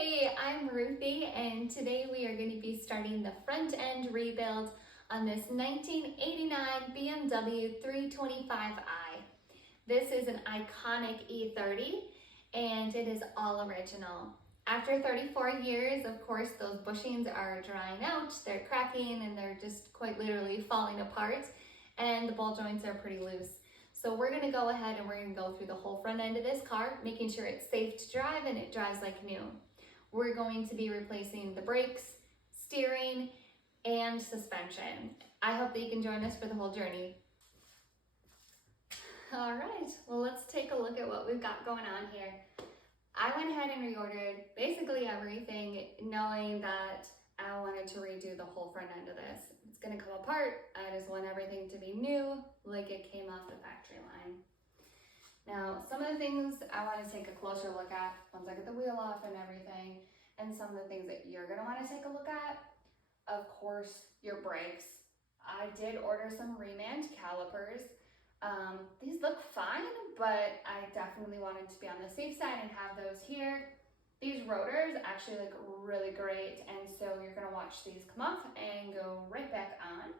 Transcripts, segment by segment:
Hey, I'm Ruthie, and today we are going to be starting the front end rebuild on this 1989 BMW 325i. This is an iconic E30, and it is all original. After 34 years, of course, those bushings are drying out, they're cracking, and they're just quite literally falling apart, and the ball joints are pretty loose. So we're going to go ahead and we're going to go through the whole front end of this car, making sure it's safe to drive and it drives like new. We're going to be replacing the brakes, steering, and suspension. I hope that you can join us for the whole journey. All right, well, let's take a look at what we've got going on here. I went ahead and reordered basically everything, knowing that I wanted to redo the whole front end of this. It's gonna come apart. I just want everything to be new, like it came off the factory line. Now, some of the things I want to take a closer look at once I get the wheel off and everything, and some of the things that you're going to want to take a look at, of course, your brakes. I did order some reman calipers. These look fine, but I definitely wanted to be on the safe side and have those here. These rotors actually look really great, and so you're going to watch these come off and go right back on.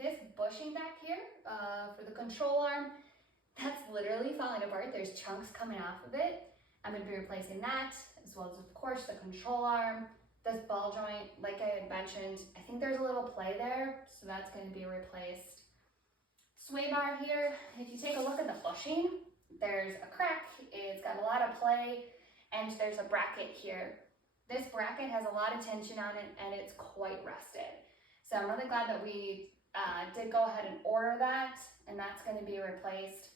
This bushing back here for the control arm, that's literally falling apart. There's chunks coming off of it. I'm going to be replacing that, as well as, of course, the control arm. This ball joint, like I had mentioned, I think there's a little play there, so that's going to be replaced. Sway bar here, if you take a look at the bushing, there's a crack. It's got a lot of play, and there's a bracket here. This bracket has a lot of tension on it, and it's quite rusted. So I'm really glad that we did go ahead and order that, and that's going to be replaced.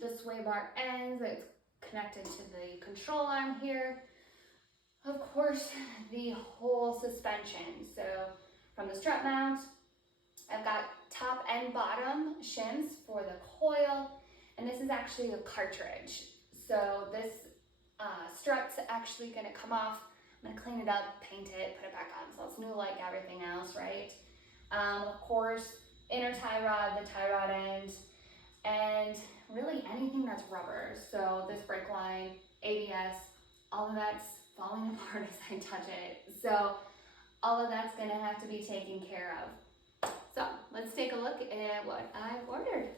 The sway bar ends, it's connected to the control arm here. Of course, the whole suspension. So from the strut mount, I've got top and bottom shims for the coil, and this is actually a cartridge. So this strut's actually going to come off. I'm going to clean it up, paint it, put it back on, so it's new like everything else, right? Of course, inner tie rod, the tie rod end, and really anything that's rubber. So this brake line, ABS, all of that's falling apart as I touch it. So all of that's gonna have to be taken care of. So let's take a look at what I've ordered.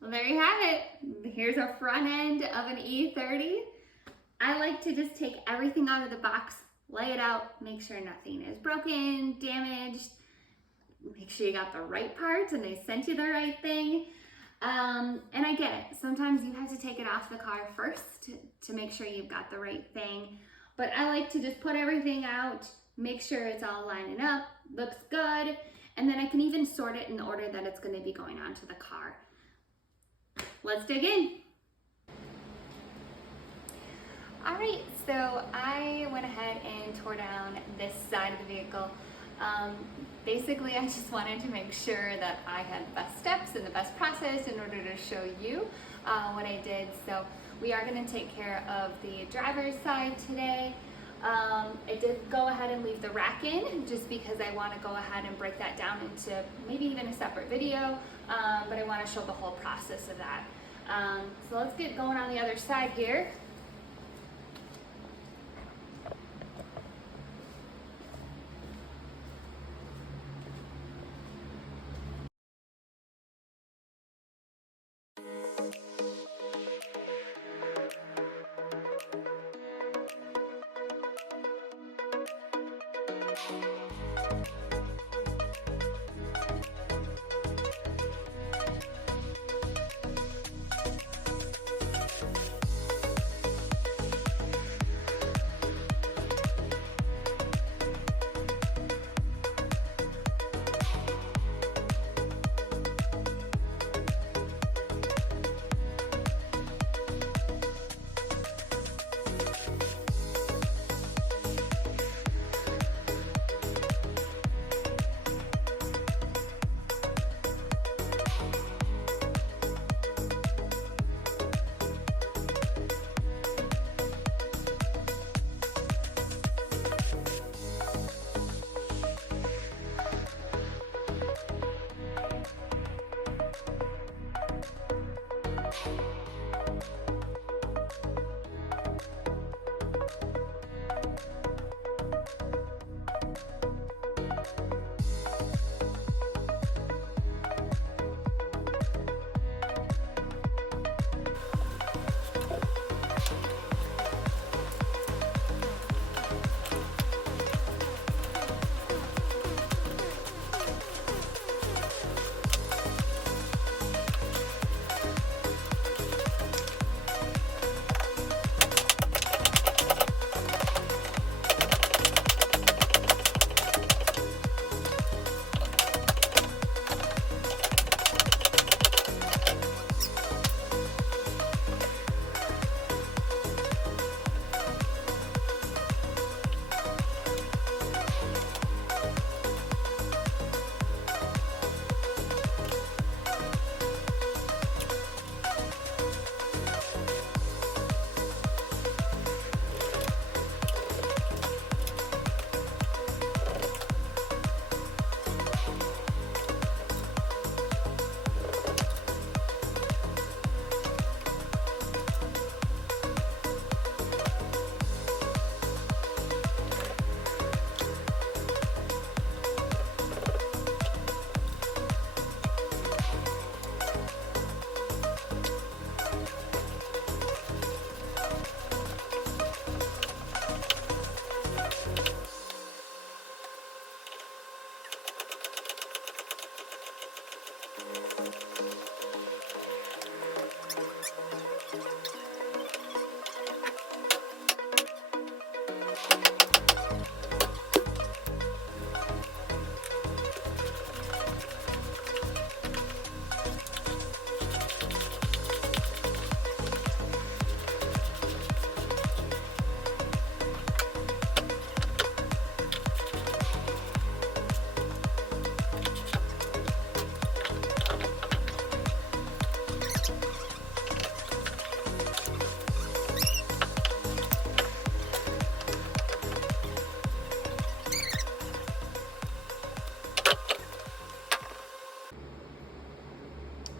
Well, there you have it. Here's a front end of an E30. I like to just take everything out of the box, lay it out, make sure nothing is broken, damaged, make sure you got the right parts and they sent you the right thing. And I get it. Sometimes you have to take it off the car first to make sure you've got the right thing. But I like to just put everything out, make sure it's all lining up, looks good, and then I can even sort it in the order that it's going to be going onto the car. Let's dig in. All right, so I went ahead and tore down this side of the vehicle. Basically, I just wanted to make sure that I had the best steps and the best process in order to show you what I did. So we are going to take care of the driver's side today. I did go ahead and leave the rack in just because I want to go ahead and break that down into maybe even a separate video, but I want to show the whole process of that. So let's get going on the other side here.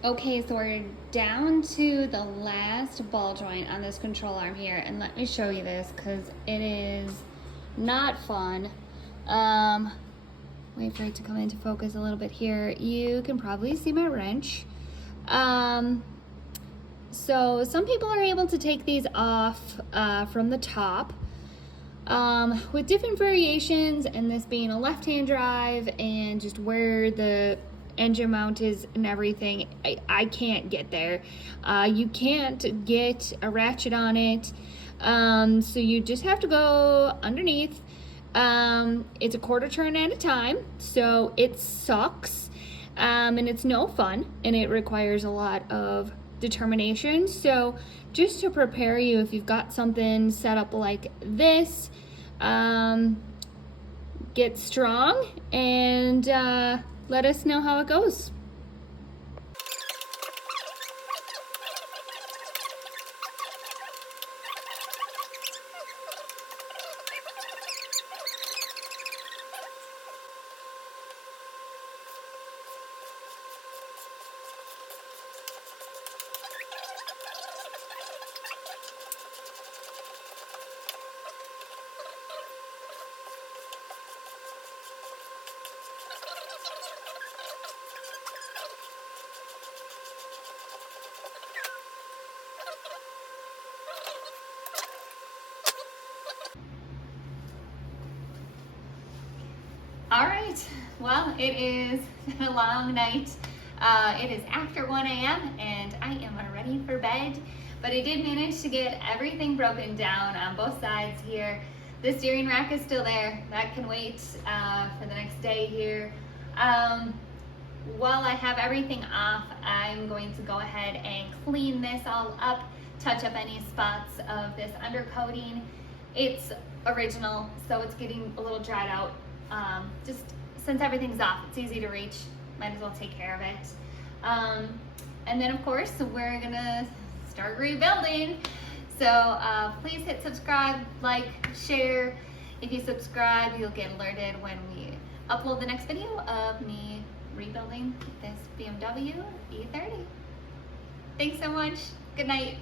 Okay, so we're down to the last ball joint on this control arm here, and let me show you this because it is not fun. Wait for it to come into focus a little bit here. You can probably see my wrench. So some people are able to take these off from the top with different variations, and this being a left-hand drive and just where the engine mount is and everything, I can't get there. You can't get a ratchet on it, so you just have to go underneath. It's a quarter turn at a time, so it sucks, and it's no fun, and it requires a lot of determination. So just to prepare you, if you've got something set up like this, get strong and let us know how it goes. All right, well, it is a long night. It is after 1 a.m. and I am ready for bed, but I did manage to get everything broken down on both sides here. The steering rack is still there. That can wait for the next day here. While I have everything off, I'm going to go ahead and clean this all up, touch up any spots of this undercoating. It's original, so it's getting a little dried out. Just since everything's off, it's easy to reach, might as well take care of it. And then of course, we're gonna start rebuilding. So please hit subscribe, like, share. If you subscribe, you'll get alerted when we upload the next video of me rebuilding this BMW E30. Thanks so much. Good night.